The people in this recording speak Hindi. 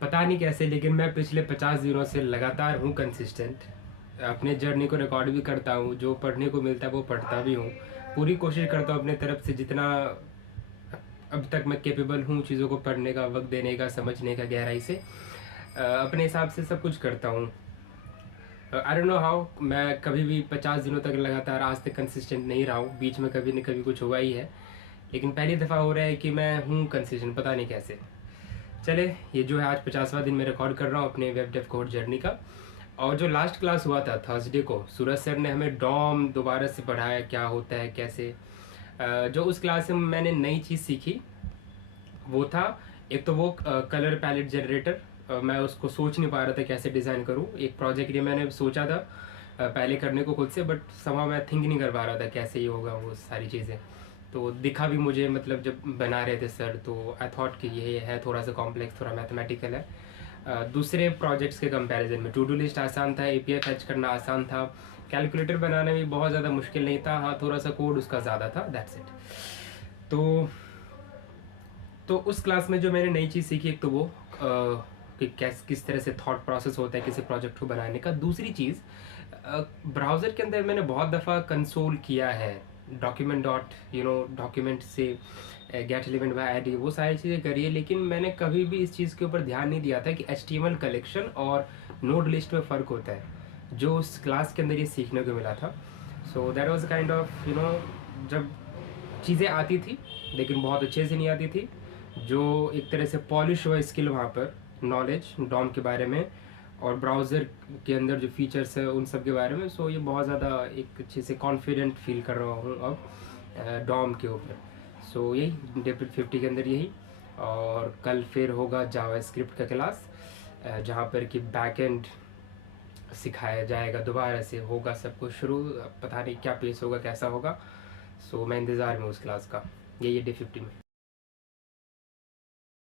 पता नहीं कैसे, लेकिन मैं पिछले 50 दिनों से लगातार हूँ कंसिस्टेंट। अपने जर्नी को रिकॉर्ड भी करता हूँ, जो पढ़ने को मिलता है वो पढ़ता भी हूँ। पूरी कोशिश करता हूँ अपने तरफ से, जितना अब तक मैं कैपेबल हूँ चीज़ों को पढ़ने का, वक्त देने का, समझने का गहराई से। अपने हिसाब से सब कुछ करता हूँ। आई डोंट नो हाउ, मैं कभी भी 50 दिनों तक लगातार आज तक कंसिस्टेंट नहीं रहा हूँ। बीच में कभी न कभी कुछ हुआ ही है, लेकिन पहली दफ़ा हो रहा है कि मैं हूँ कंसिस्टेंट, पता नहीं कैसे। चले, ये जो है आज 50वां दिन मैं रिकॉर्ड कर रहा हूँ अपने वेब डेव कोड जर्नी का। और जो लास्ट क्लास हुआ था थर्सडे को, सूरज सर ने हमें डॉम दोबारा से पढ़ाया, क्या होता है कैसे। जो उस क्लास में मैंने नई चीज़ सीखी वो था, एक तो वो कलर पैलेट जनरेटर। मैं उसको सोच नहीं पा रहा था कैसे डिज़ाइन करूँ। एक प्रोजेक्ट ये मैंने सोचा था पहले करने को खुद से, बट समा मैं थिंक नहीं कर पा रहा था कैसे ये होगा वो सारी चीज़ें। तो दिखा भी मुझे, मतलब जब बना रहे थे सर, तो आई थॉट कि ये है थोड़ा सा कॉम्प्लेक्स, थोड़ा मैथमेटिकल है दूसरे प्रोजेक्ट्स के कंपैरिजन में। टू डू लिस्ट आसान था, एपीआई फैच करना आसान था, कैलकुलेटर बनाना भी बहुत ज़्यादा मुश्किल नहीं था। हाँ, थोड़ा सा कोड उसका ज़्यादा था, दैट्स इट। तो उस क्लास में जो मैंने नई चीज़ सीखी, एक तो वो कि किस तरह से थॉट प्रोसेस होता है किसी प्रोजेक्ट को बनाने का। दूसरी चीज़, ब्राउज़र के अंदर मैंने बहुत दफ़ा कंसोल किया है, डॉक्यूमेंट से गेट एलिमेंट बाय आईडी, वो सारी चीज़ें करी है, लेकिन मैंने कभी भी इस चीज़ के ऊपर ध्यान नहीं दिया था कि एचटीएमएल कलेक्शन और नोड लिस्ट में फ़र्क होता है, जो उस क्लास के अंदर ये सीखने को मिला था। So that was kind of जब चीज़ें आती थी लेकिन बहुत अच्छे से नहीं आती थी, जो एक तरह से पॉलिश हुआ स्किल वहाँ पर, नॉलेज डॉम के बारे में और ब्राउज़र के अंदर जो फीचर्स है उन सब के बारे में। सो ये बहुत ज़्यादा एक अच्छे से कॉन्फिडेंट फील कर रहा हूँ अब डॉम के ऊपर। सो यही डे 50 के अंदर यही। और कल फिर होगा जावास्क्रिप्ट का क्लास, जहाँ पर कि बैकएंड सिखाया जाएगा, दोबारा से होगा सब कुछ शुरू। पता नहीं क्या पेस होगा, कैसा होगा। सो मैं इंतज़ार में उस क्लास का। यही है डे 50 में।